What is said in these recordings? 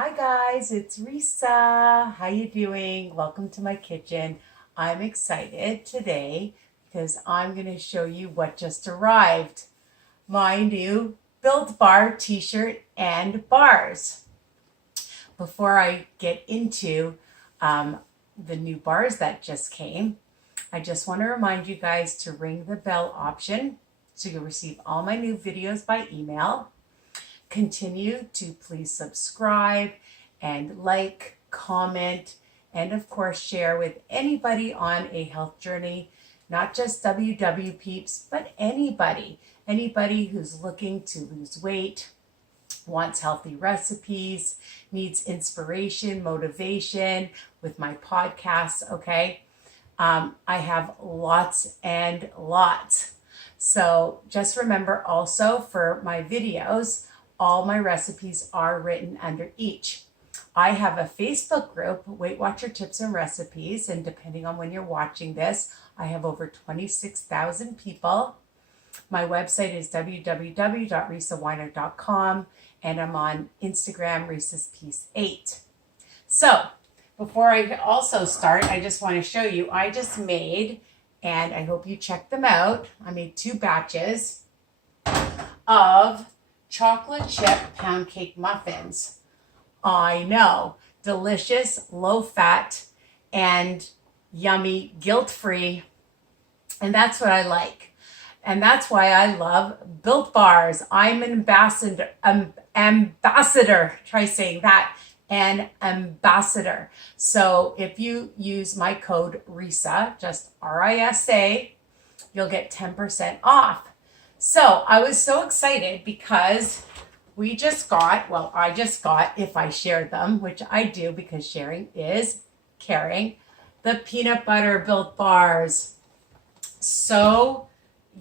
Hi guys, it's Risa. How you doing? Welcome to my kitchen. I'm excited today because I'm going to show you what just arrived. My new Built Bar t-shirt and bars. Before I get into the new bars that just came, I just want to remind you guys to ring the bell option so you'll receive all my new videos by email. Continue to please subscribe and like, comment, and of course share with anybody on a health journey, not just WW peeps, but anybody who's looking to lose weight, wants healthy recipes, needs inspiration, motivation with my podcasts, okay? I have lots and lots. So just remember also for my videos, all my recipes are written under each. I have a Facebook group, Weight Watcher Tips and Recipes, and depending on when you're watching this, I have over 26,000 people. My website is www.risawiner.com, and I'm on Instagram, Risa's Piece 8. So before I also start, I just want to show you, I just made, and I hope you check them out, I made 2 batches of chocolate chip pound cake muffins. I know, delicious, low fat, and yummy, guilt-free, and that's what I like. And that's why I love Built Bars. I'm an ambassador, try saying that, an ambassador. So if you use my code RISA, just RISA, you'll get 10% off. So I was so excited because I just got, if I shared them, which I do because sharing is caring, the peanut butter Built Bars. So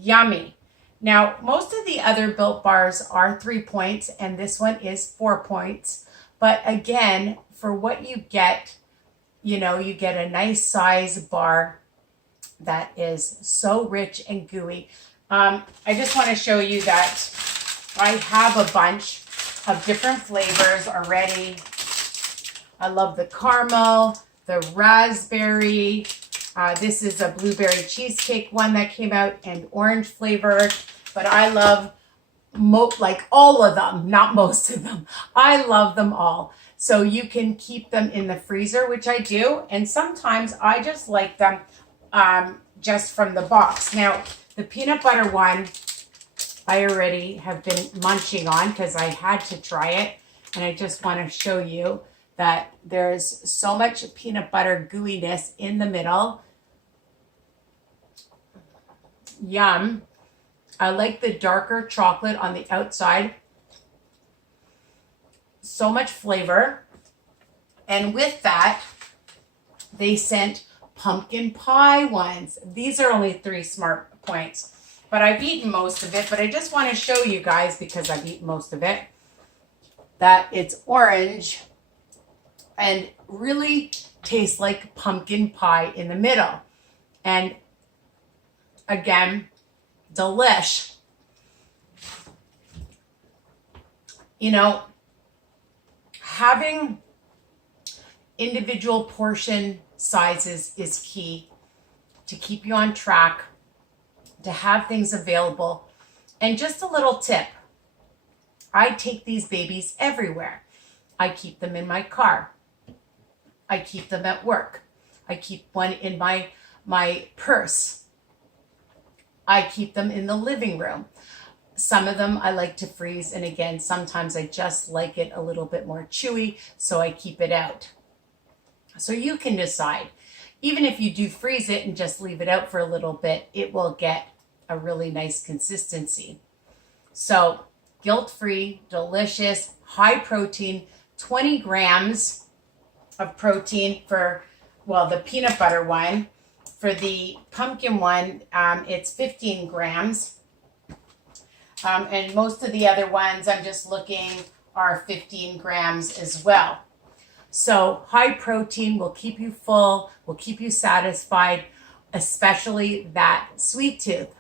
yummy. Now, most of the other Built Bars are 3 points and this one is 4 points. But again, for what you get, you get a nice size bar that is so rich and gooey. I just want to show you that I have a bunch of different flavors already. I love the caramel, the raspberry. This is a blueberry cheesecake one that came out and orange flavored. But I love all of them, not most of them. I love them all. So you can keep them in the freezer, which I do. And sometimes I just like them just from the box. Now, the peanut butter one, I already have been munching on because I had to try it. And I just want to show you that there's so much peanut butter gooiness in the middle. Yum. I like the darker chocolate on the outside. So much flavor. And with that, they sent pumpkin pie ones. These are only 3 smart points, but I've eaten most of it. But I just want to show you guys, because I've eaten most of it, that it's orange and really tastes like pumpkin pie in the middle. And again, delish. Having individual portion sizes is key to keep you on track, to have things available. And just a little tip, I take these babies everywhere. I keep them in my car. I keep them at work. I keep one in my purse. I keep them in the living room. Some of them I like to freeze, and again, sometimes I just like it a little bit more chewy, so I keep it out. So you can decide. Even if you do freeze it and just leave it out for a little bit, it will get a really nice consistency. So guilt-free, delicious, high protein, 20 grams of protein for, the peanut butter one. For the pumpkin one, it's 15 grams. And most of the other ones I'm just looking are 15 grams as well. So high protein will keep you full, will keep you satisfied, especially that sweet tooth.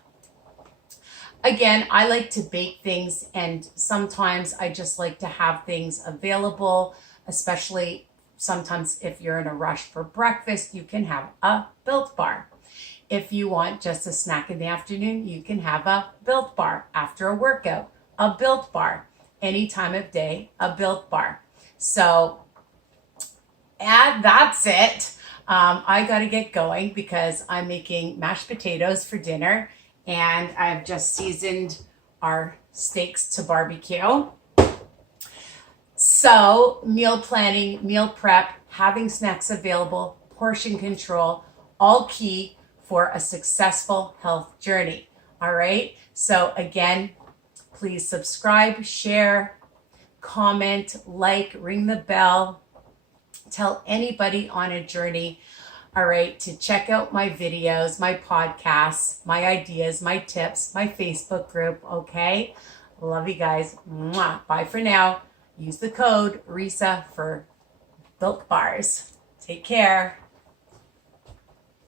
Again, I like to bake things, and sometimes I just like to have things available especially sometimes if you're in a rush for breakfast, you can have a Built Bar. If you want just a snack in the afternoon, you can have a Built Bar. After a workout, a Built Bar. Any time of day, a Built Bar. So, and that's it. I got to get going because I'm making mashed potatoes for dinner, and I've just seasoned our steaks to barbecue. So, meal planning, meal prep, having snacks available, portion control, all key for a successful health journey. All right. So again, please subscribe, share, comment, like, ring the bell, tell anybody on a journey. All right. To check out my videos, my podcasts, my ideas, my tips, my Facebook group. Okay. Love you guys. Mwah. Bye for now. Use the code Risa for Built Bars. Take care.